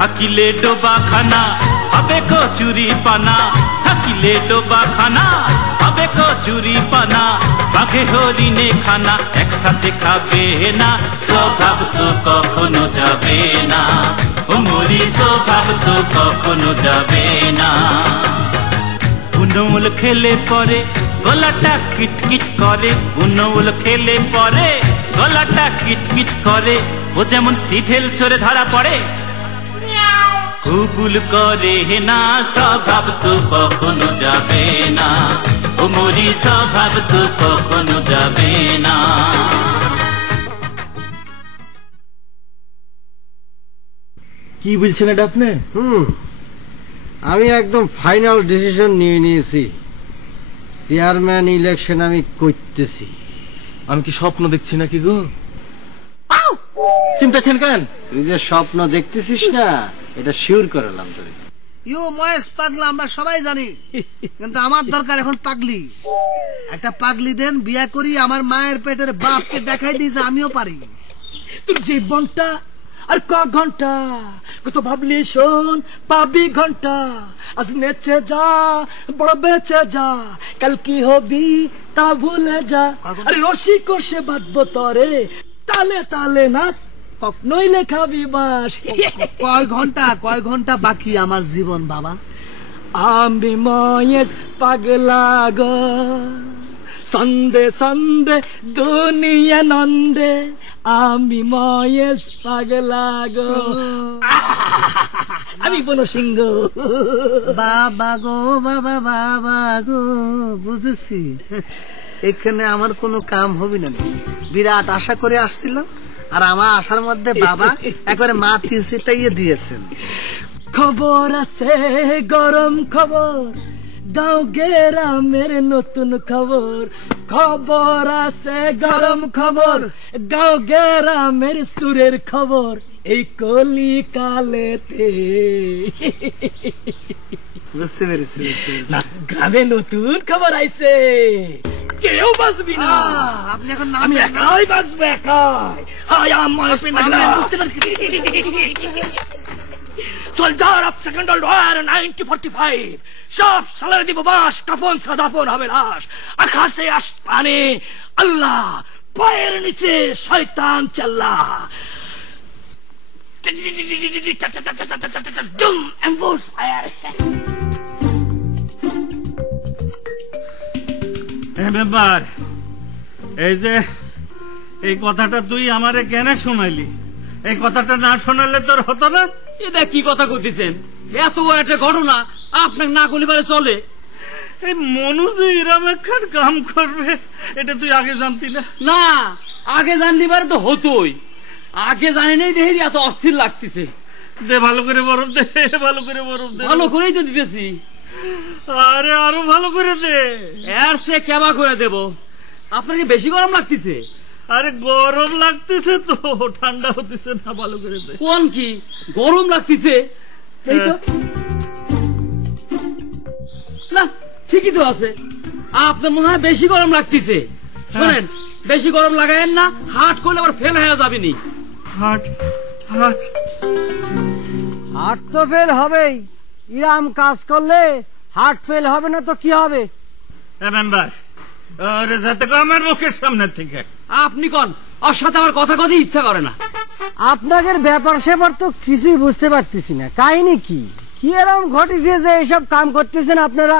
থাকিলে ডোবা খানা হবে কচুরি পানা, থাকিলে ডোবা খানা হবে কচুরি পানা, বাঘে হরিণে খানা একসাথে খাবে না, স্বভাব তো কখনো যাবে না, ও মরি স্বভাব তো কখনো যাবে না। বুনমুল খেলে পরে গলাটা কিটকিট করে, বুনমুল খেলে পরে গলাটা কিটকিট করে, ও যেমন সিধেল চড়ে ধরা পড়ে, ভুল করে না, স্বভাব তো কখনো যাবে না, ও মরি স্বভাব তো কখনো যাবে না। কি বলছেন এটা আপনি? আমি একদম ফাইনাল ডিসিশন নিয়ে নিয়েছি, চেয়ারম্যান ইলেকশন আমি করতেছি। আমি কি স্বপ্ন দেখছি নাকি গো? চিন্তাছেন কেন? তুই যে স্বপ্ন দেখতেছিস না, এটা শিওর করালাম তোরে। ইউ মহেশ পাগলা আমরা সবাই জানি, কিন্তু আমার দরকার এখন পাগলি। একটা পাগলি দেন, বিয়া করি, আমার মায়ের পেটের বাপকে দেখাই দিই যে আমিও পারি। তোর জীবনটা আর ক ঘন্টা, কত ভাবলি শোন পাবি ঘন্টা, আজ নেচে যা বড় বেঁচে যা, কাল কি হবি তা ভুলে যা, আরে রশি কষে বাঁধবো তরে, তালে তালে নাচ নইলে খাবি বাস। কয় ঘন্টা বাকি আমার জীবন বাবা? আমি মহেশ পাগলা গো, সন্দে সন্দে দুনিয়া নন্দে, আমি মহেশ পাগলা গো, আমি বনো সিংহ। বাবা গো বাবা, বাবা গো, বুঝেছি এখানে আমার কোনো কাম হবে না। বিরাট আশা করে আসছিল, আর আমার আশার মধ্যে বাবা একবারে মাটি ছিটাইয়ে দিয়েছেন। খবর আছে গরম খবর, গাঁও গ্রামের নতুন খবর, খবর আছে গরম খবর, গাঁও গ্রামের সুরের খবর, এই কলি কালেতে। বুঝতে পেরেছি, না গ্রামে নতুন খবর আইছে, কেউ বাঁচবি না, আপনি এখন আমি একাই বাঁচবো, একাই। হায় আমার বুঝতে পেরেছি। Soldier of second world war 1945, সব সালারে দিব বাস, কাফন সাদাপন হবে লাশ, আকাশে আসমানে আল্লাহ, পায়ের নিচে শয়তান চাল্লা, ডুম এমবুশ ফায়ার। ব্যাপার এই যে এই কথাটা তুই আমারে কেন শোনাইলি? এই কথাটা না শোনালে তোর হতো না? এটা কি কথা কইতেছেন? এত বড় একটা ঘটনা আপনাকে না করলে পারে চলে? এই মনু যে এরম একখান কাম করবে এটা তুই আগে জানতি না? না, আগে জানলি পারে তো হতোই, আগে জানি নাই দেখে এত অস্থির লাগতেছে। দে ভালো করে বরফ দে, ভালো করে বরফ দে। ভালো করেই তো দিতেছি। আরে আরো ভালো করে দে। এর সে কেবা করে দেব? আপনাকে বেশি গরম লাগতেছে? আরে গরম লাগতেছে তো, ঠান্ডা হতেছে না, ভালো করে দে। কোন কি গরম লাগতেছে? এই তো না, ঠিকই তো আছে। আপনার মনে হয় বেশি গরম লাগতেছে। শোনেন, বেশি গরম লাগায়েন না, হাট করলে আবার ফেল হয়ে যাবেনি। হাট তো ফেল হবেই, ইরাম কাজ করলে হাট ফেল হবে না তো কি হবে? মেম্বার আমার মুখের সামনে থেকে আপনি কোন ওর সাথে আমার কথা কথা ইচ্ছা করে না। আপনাদের ব্যাপার সেবার তো কিছুই বুঝতে পারতেছি না, কাহিনী কি কি এরকম ঘটেছে যে এইসব কাম করতেছেন আপনারা?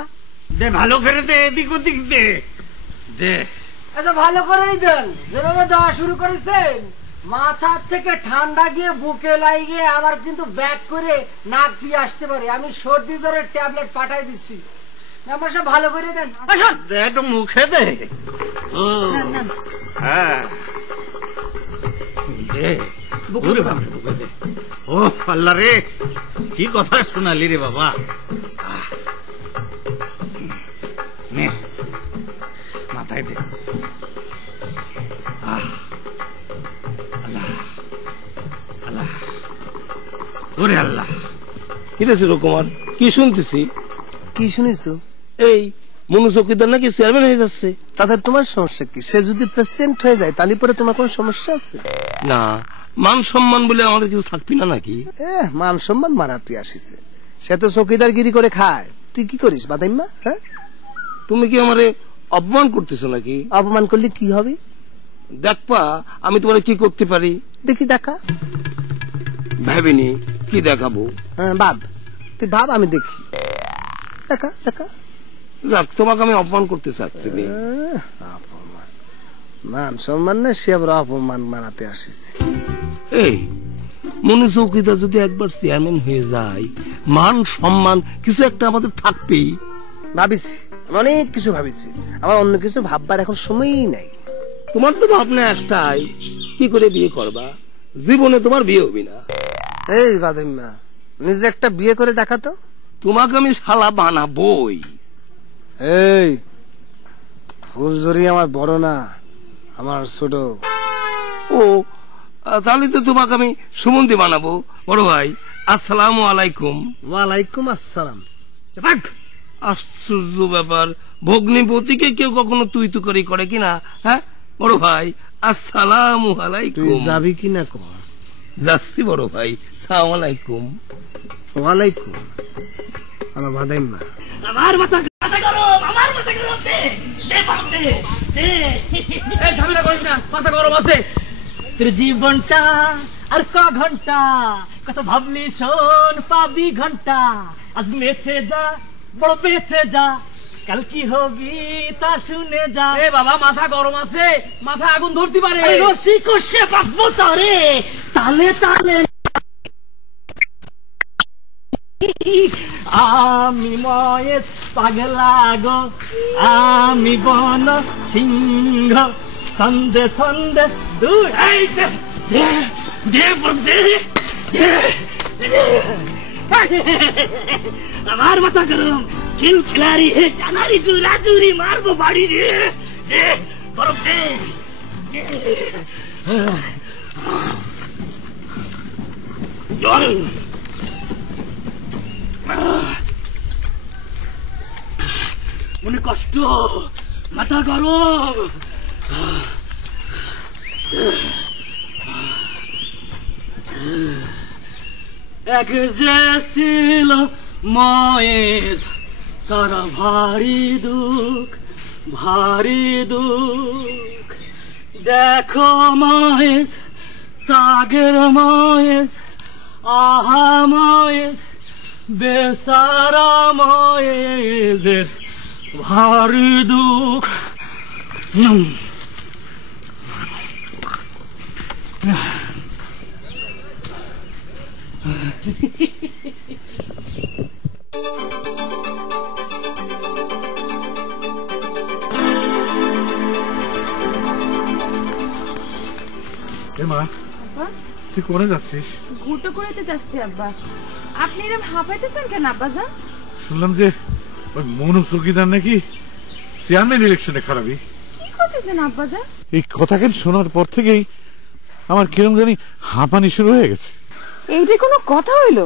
দে ভালো করে দে, এদিক ওদিক দে, দে এটা ভালো করেই দেন। যেভাবে দেওয়া শুরু করেছেন, মাথা থেকে ঠান্ডা গিয়ে বুকে লাগিয়ে আবার কিন্তু ব্যাক করে নাক দিয়ে আসতে পারে। আমি সর্দি জ্বরের ট্যাবলেট পাঠাই দিচ্ছি, আমার সব ভালো করে দেন। দে একটু মুখে দে। ও হ্যাঁ দে, বুকে দে। ও আল্লাহ রে, কি কথা শোনালি রে বাবা। নে মাথায় দে। আল্লাহ আল্লাহ, ওরে আল্লাহ। এটা ছিল কুমার, কি শুনতেছি? কি শুনেছো? এই মনু চৌকিদার নাকি চেয়ারম্যান হয়ে যাচ্ছে। তাতে তোমার সমস্যা কি? সে যদি প্রেসিডেন্ট হয়ে যায় তাহলে পরে তোমার কোন সমস্যা আছে? না, মান সম্মান বলে আমাদের কিছু থাকবি না নাকি? মান সম্মান মারাতে আসিছে, সে তো চকিদারগিরি করে খায়, তুই কি করিস বাদাইম্মা? হ্যাঁ, তুমি কি আমারে অপমান করতেছো নাকি? অপমান করলে কি হবে? দেখবা আমি তোমার কি করতে পারি। দেখি দেখা। ভাবিনি কি দেখাবো। হ্যাঁ ভাব, তুই ভাব, আমি দেখি। দেখা দেখা। দেখ, তোমাকে আমি অপমান করতে চাচ্ছি। অপমান মান সম্মান না, সে আবার অপমান মানাতে আসিছে। এই মনে চৌকিদার যদি একবার চেয়ারম্যান হয়ে যায়, মান সম্মান কিছু একটা আমাদের থাকবেই। ভাবিছি, অনেক কিছু ভাবিছি, আমার অন্য কিছু ভাববার এখন সময়ই নাই। তোমার তো ভাবনা একটাই, কি করে বিয়ে করবা। জীবনে তোমার বিয়ে হবি না। এই বাদাইম্মা, নিজে একটা বিয়ে করে দেখাতো। তোমাকে আমি শালা বানাবোই। এই ফুলঝুরি আমার বড় না, আমার ছোট। ও তাহলে তো তোমাকে আমি সুমন্দি বানাবো। বড় ভাই, আসসালামু আলাইকুম। ওয়ালাইকুম আসসালাম। আশ্চর্য ব্যাপার, ভগ্নিপতিকে কেউ কখনো তুই তুকারি করে কিনা? হ্যাঁ বড় ভাই, আসসালামু তুই আলাইকুম। যাবি কিনা কম? যাচ্ছি বড় ভাই, সালাম আলাইকুম। ওয়ালাইকুম। আমার বাদাইম্মা, আমার মাথা গরম, আমার মাথা গরম, ঝামেলা করিস না, মাথা গরম আছে। তোর জীবনটা আর ক ঘন্টা, কত ভাবলি শোন পাবি ঘন্টা। আজ নেচে যা, বড় বেঁচে যা, কাল কি হবি তা শুনে যা। এ বাবা, মাথা গরম আছে, মাথা আগুন ধরতে পারে। রসি কষে পাবো তরে, তালে তালে। আমি ময়েস পাগলা গো, আমি বন সিংহ, সন্ধে সন্ধে দূর। আমার মাথা গরম, খিল খিলারি টানারি জুরা জুরি মারবো বাড়ি রে। বরফ দে। জল মনে কষ্ট, মাথা গরম। এক যে ছিল ময়েস, তার ভারী দুঃখ, ভারী দুঃখ। দেখো ময়েস, তাগের ময়েস, আহা ময়েস, বেসারা ময়েসের ভারী দুঃখ। মা, তুই কোনে যাচ্ছিস? ঘুটো করেতে যাচ্ছি আব্বা। আপনি এরকম হাঁপাইতেছেন কেন আব্বাজান? শুনলাম যে ওই মনু চৌকিদার নাকি চেয়ারম্যান ইলেকশনে খারাপই। কি করতেছেন আব্বাজান? এই কথাকে শোনার পর থেকেই আমার কিরম জানি হাঁপানি শুরু হয়ে গেছে। এইটা কোনো কথা হইলো?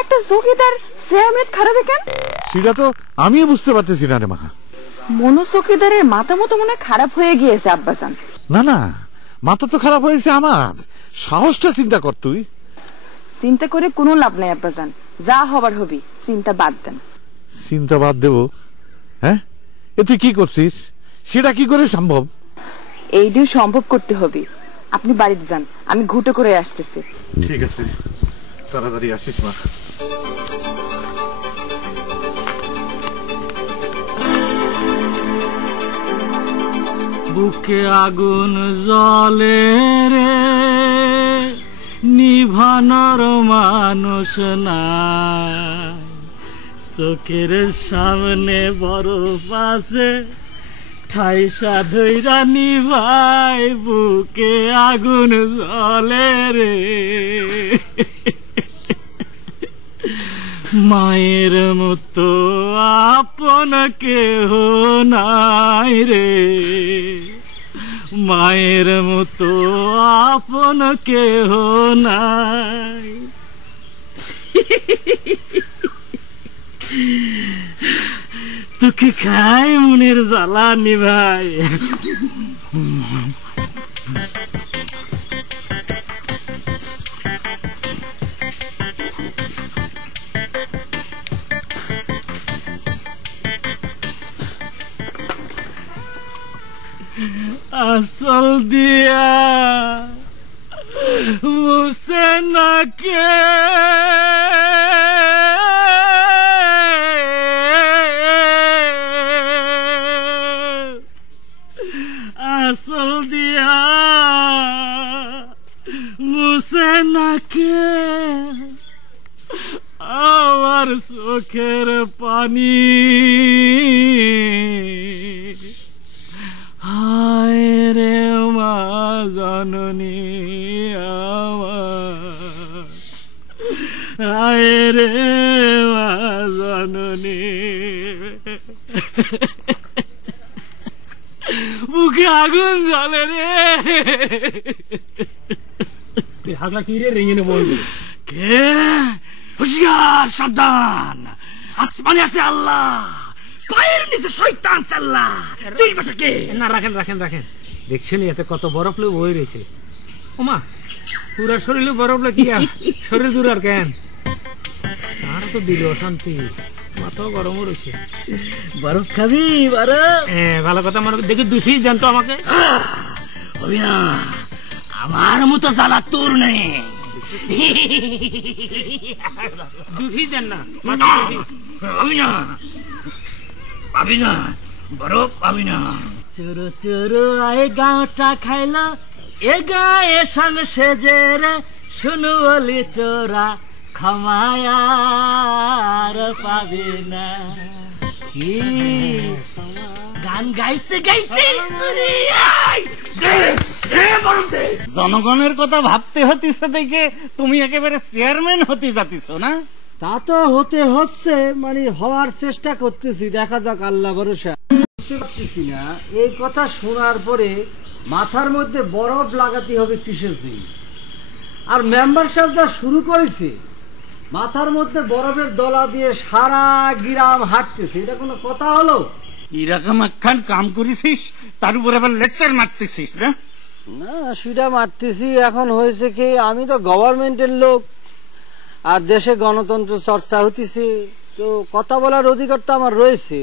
একটা চৌকিদার চেয়ারম্যান খারাপে কেন? সেটা তো আমিও বুঝতে পারতেছি না রে মা। মনু চৌকিদারের মাথা মতো মনে খারাপ হয়ে গিয়েছে আব্বাজান। না না, মাথা তো খারাপ হয়েছে আমার, সাহসটা চিন্তা কর তুই। চিন্তা করে কোনো লাভ নাই আব্বাজান, যা হবার হবি, চিন্তা বাদ দেন। চিন্তা বাদ দেব? হ্যাঁ, এ তুই কি করছিস? সেটা কি করে সম্ভব? এই দিন সম্ভব করতে হবে। আপনি বাড়িতে যান, আমি ঘুটো করে আসতেছি। ঠিক আছে, তাড়াতাড়ি আসিস মা। বুকে আগুন জ্বলে রে, নিভানোর মানুষ নাই। চোখের সামনে বরফ আছে, ঠাইসা ধইরা নিভাই, বুকে আগুন জ্বলে রে। মায়ের মতো আপন কেহ নাই রে, মায়ের মতো আপন কেহ নাই। তোকে খাই মনের জ্বালা নিভাই। আসল দিয়া মুছে নাকে আসল দিয়া মুছে নাকে আমার চোখের পানি হায় রে মা জননী আমার হায় রে মা জননী বুকে আগুন জ্বলে রে হাগলা কি রে রেঙে বলবি কে হুশিয়ার সাবধান আসমানে আছে আল্লাহ পায়ের নিচে শয়তান চাল্লা তুই বেটা কে না রাখেন রাখেন রাখেন দেখছেন এতে কত বরফ লো বই রয়েছে ওমা পুরা শরীরে বরফ লো কি শরীর দূর আর কেন আর তো দিল অশান্তি মাথাও গরম রয়েছে বরফ খাবি বরফ ভালো কথা মনে দেখি দুষি জানতো আমাকে হবি না আমার মতো জ্বালা তোর নেই দুষি দেন না পাবি না পাবি না বরফ পাবি না চোরো চোরো আয় গাঁটা খাইলা এ গায়ে সঙ্গ সেজের শুনু বলি চোরা ক্ষমায়ার পাবে না কি গান গাইতে গাইতে জনগণের কথা ভাবতে হতিস দেখে তুমি একেবারে চেয়ারম্যান হতে যাতিস না? তা তো হতে হচ্ছে, মানে হওয়ার চেষ্টা করতেছি, দেখা যাক, আল্লাহ ভরসা। বুঝতে পারতেছি না এই কথা শোনার পরে মাথার মধ্যে বরফ লাগাতে হবে কিসের জন্য? আর মেম্বার সাহেব যা শুরু করেছে, মাথার মধ্যে বরফের দলা দিয়ে সারা গ্রাম হাঁটতেছে, এটা কোনো কথা হলো? এরকম একখান কাম করেছিস, তার উপর আবার লেকচার মারতেছিস না? না, সেটা মারতেছি। এখন হয়েছে কি, আমি তো গভর্নমেন্টের লোক, আর দেশে গণতন্ত্র চর্চা হইতেছে, তো কথা বলার অধিকার তো আমার রয়েছে।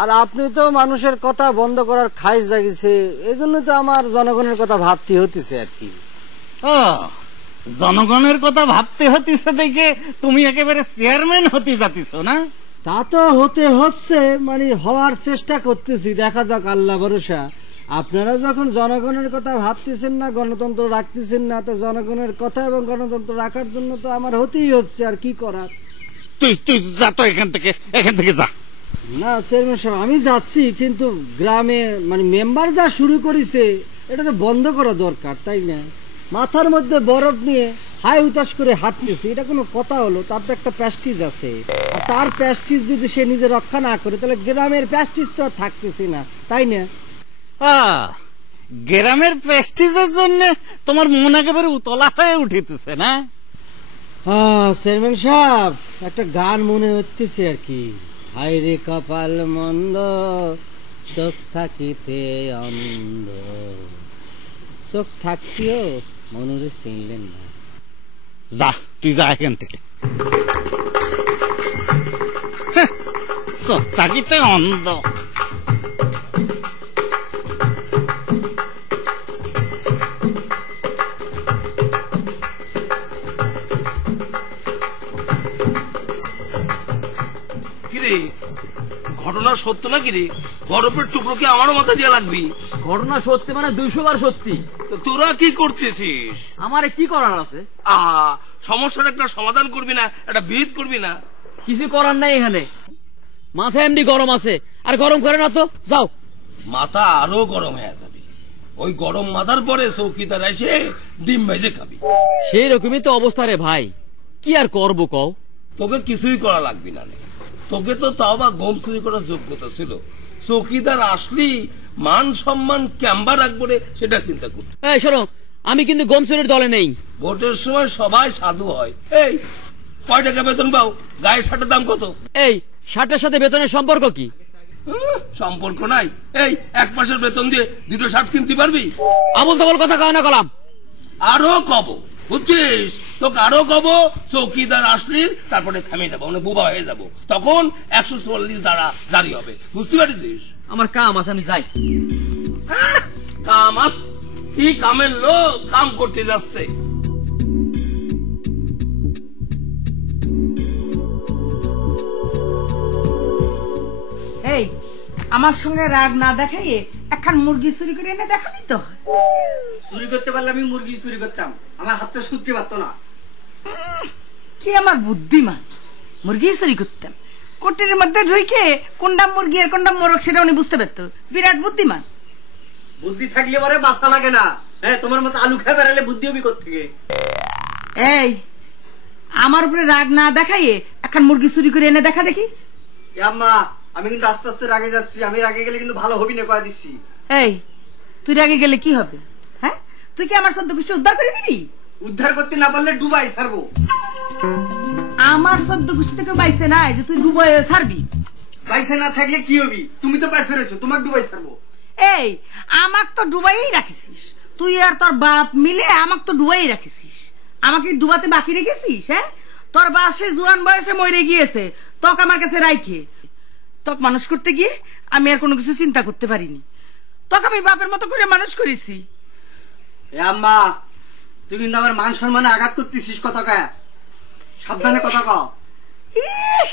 আর আপনি তো মানুষের কথা বন্ধ করার খাইশ জাগিছে, এই জন্য তো আমার জনগণের কথা ভাবতে হতেছে আর কি। ও, জনগণের কথা ভাবতে হতিস দেখে তুমি একেবারে চেয়ারম্যান হতে যাতিস না? তা তো হতে হচ্ছে, মানে হওয়ার চেষ্টা করতেছি, দেখা যাক, আল্লাহ ভরসা। আপনারা যখন জনগণের কথা ভাবতেছেন না, গণতন্ত্র রাখতেছেন না, তো জনগণের কথা এবং গণতন্ত্র রাখার জন্য তো আমার হতেই হচ্ছে, আর কি করার। তুই যা তো এখান থেকে যা। না চেয়ারম্যান সাহেব, আমি যাচ্ছি, কিন্তু গ্রামে মানে মেম্বার যা শুরু করেছে এটা তো বন্ধ করা দরকার, তাই না? মাথার মধ্যে বরফ নিয়ে হাই উতাস করে হাঁটতেছে, এটা কোনো কথা হলো? তার তো একটা প্যাস্টিজ আছে, আর তার প্যাস্টিজ যদি সে নিজে রক্ষা না করে, তাহলে গ্রামের প্যাস্টিজ তো আর থাকতেছে না, তাই না? গ্রামের প্রেস্টিজের জন্য তোমার মন একেবারে উতলা হয়ে উঠেছে না? চেয়ারম্যান সাহেব, একটা গান মনে হচ্ছে আর কি। হায় রে কপাল মন্দ, চোখ থাকিতে অন্ধ, চোখ থাকতেও মনুরে চিনলেন না। যা, তুই যা এখান থেকে। চোখ থাকিতে অন্ধ। ঘটনা সত্য নাকি রে? বরফের টুকরো কি আমারও মাথা দিয়ে লাগবি? ঘটনা সত্যি মানে 200 বার সত্যি। তোরা কি করতেছিস? আমারে কি করার আছে? সমস্যার একটা সমাধান করবি না, একটা বিহিত করবি না? কিছু করার নাই এখানে, মাথা এমনি গরম আছে, আর গরম করে না তো, যাও। মাথা আরো গরম হয়ে যাবে, ওই গরম মাথার পরে চৌকিদার এসে ডিম ভেজে খাবি। সেই রকমই তো অবস্থা রে ভাই, কি আর করবো কও? তোকে কিছুই করা লাগবে না, তোকে তো তাও বা গম চুরি করার যোগ্যতা ছিল। চৌকিদার আসলি মান সম্মান কেমবা রাখবো রে, সেটা চিন্তা করতে। এই শোনো, আমি কিন্তু গম চুরির দলে নেই। ভোটের সময় সবাই সাধু হয়। এই কয় টাকা বেতন পাও? গায়ের শার্টের দাম কত? এই শার্টের সাথে বেতনের সম্পর্ক কি? সম্পর্ক নাই? এই 1 মাসের বেতন দিয়ে 2টো শার্ট কিনতে পারবি? আবল তাবল কথা কয় না কলাম। আরো কব, বুঝছিস? তোকে আরো কব, চৌকিদার আসলি তারপরে থামিয়ে যাবো, মানে বোবা হয়ে যাবো, তখন 144 দ্বারা জারি হবে, বুঝতে পারিস? আমার কাম আছে, আমি যাই। কাম আস, কি কামের লোক, কাম করতে যাচ্ছে। এই আমার সঙ্গে রাগ না দেখাইয়ে একখান মুরগি চুরি করে এনে দেখালি তো। চুরি করতে পারলে আমি মুরগি চুরি করতাম, আমার হাতে শুনতে পারতো না। কি আমার বুদ্ধিমান, মুরগি চুরি করতাম। কোটির মধ্যে ঢুকে কোনটা মুরগি আর কোনটা মোরগ সেটা উনি বুঝতে পারতো। বিরাট বুদ্ধিমান। বুদ্ধি থাকলে পরে বাঁচা লাগে না। হ্যাঁ, তোমার মতো আলু খেয়ে বেড়ালে বুদ্ধি হবি কোত্থেকে? এই আমার উপরে রাগ না দেখাইয়ে একখান মুরগি চুরি করে এনে দেখা দেখি। আম্মা, আমি কিন্তু আস্তে আস্তে রাগে যাচ্ছি। আমি রাগে গেলে কিন্তু ভালো হবি না, কয়ে দিচ্ছি। এই তুই রাগে গেলে কি হবে? হ্যাঁ, তুই কি আমার সদ্য গোষ্ঠী উদ্ধার করে দিবি? উদ্ধার করতে না পারলে ডুবাই ছাড়বো। আমার সদ্য গোষ্ঠী থেকে বাইসে নাই যে তুই ডুবাই ছাড়বি। বাইসে না থাকলে কি হবি? তুমি তো পাশ ফেরেছো, তোমাকে ডুবাই ছাড়বো। এই আমাক তো ডুবাই রাখিস, তুই আর তোর বাপ মিলে আমাক তো ডুবাই রাখিস। আমাকে ডুবাতে বাকি রেখেছিস? হ্যাঁ, তোর বাপ সে জোয়ান বয়সে মরে গিয়েছে, তোকে আমার কাছে রাইখে। তোকে মানুষ করতে গিয়ে আমি আর কোনো কিছু চিন্তা করতে পারিনি। তোকে আমি বাপের মতো করে মানুষ করেছি। আম্মা, তুই কিন্তু আমার মান সম্মানে আঘাত করতেছিস। কথা কয়, সাবধানে কথা কও। ইস,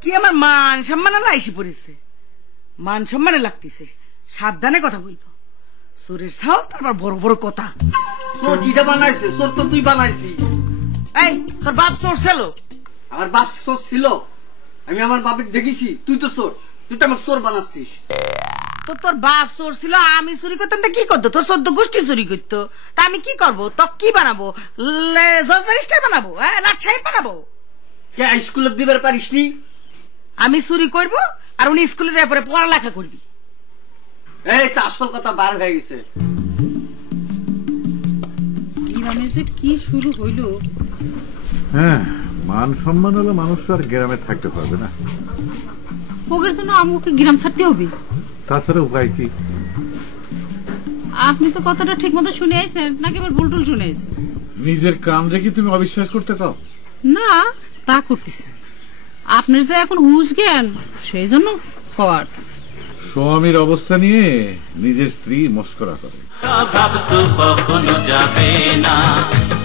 কি আমার মান সম্মানে লাইসি পড়েছে। মান সম্মানে লাগতেছে, সাবধানে কথা বলবো। চোরের ছাও তারপর বড় বড় কথা। চোর কিটা বানাইছে? চোর তো তুই বানাইছি। এই তোর বাপ চোর ছিল? আমার বাপ চোর ছিল, আমি আমার বাপের দেখেছি। তুই তো চোর, তুই তো আমাকে চোর বানাচ্ছিস। তো তোর বাপ চোর ছিল, আমি চুরি করতাম, তা কি করতো? তোর সদ্য গোষ্ঠী চুরি করতো, তা আমি কি করবো? তো কি বানাবো? জজ ব্যারিস্টার বানাবো? হ্যাঁ, লাট সাহেব বানাবো? কে স্কুলে দিবার পারিস নি? আমি চুরি করবো আর উনি স্কুলে যাওয়ার পরে পড়ালেখা করবি। এই তো আসল কথা বার হয়ে গেছে। গ্রামে যে কি শুরু হইল। হ্যাঁ, মান সম্মান হলে মানুষ আর গ্রামে থাকতে পারবে না। ওদের জন্য আমাকে গ্রাম ছাড়তে হবে। তাছাড়া উপায় কি? আপনি তো কথাটা ঠিক মতো শুনে আইছেন নাকি এবার ভুলটুল শুনে আইছেন? নিজের কান রেখে তুমি অবিশ্বাস করতে পাও না, তা করতেছে। আপনার যে এখন হুঁশ জ্ঞান, সেই জন্য হওয়ার। স্বামীর অবস্থা নিয়ে নিজের স্ত্রী মস্করা করে। স্বভাব তো কখনো যাবে না,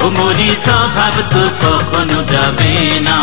ও মরি স্বভাব তো কখনো যাবে না।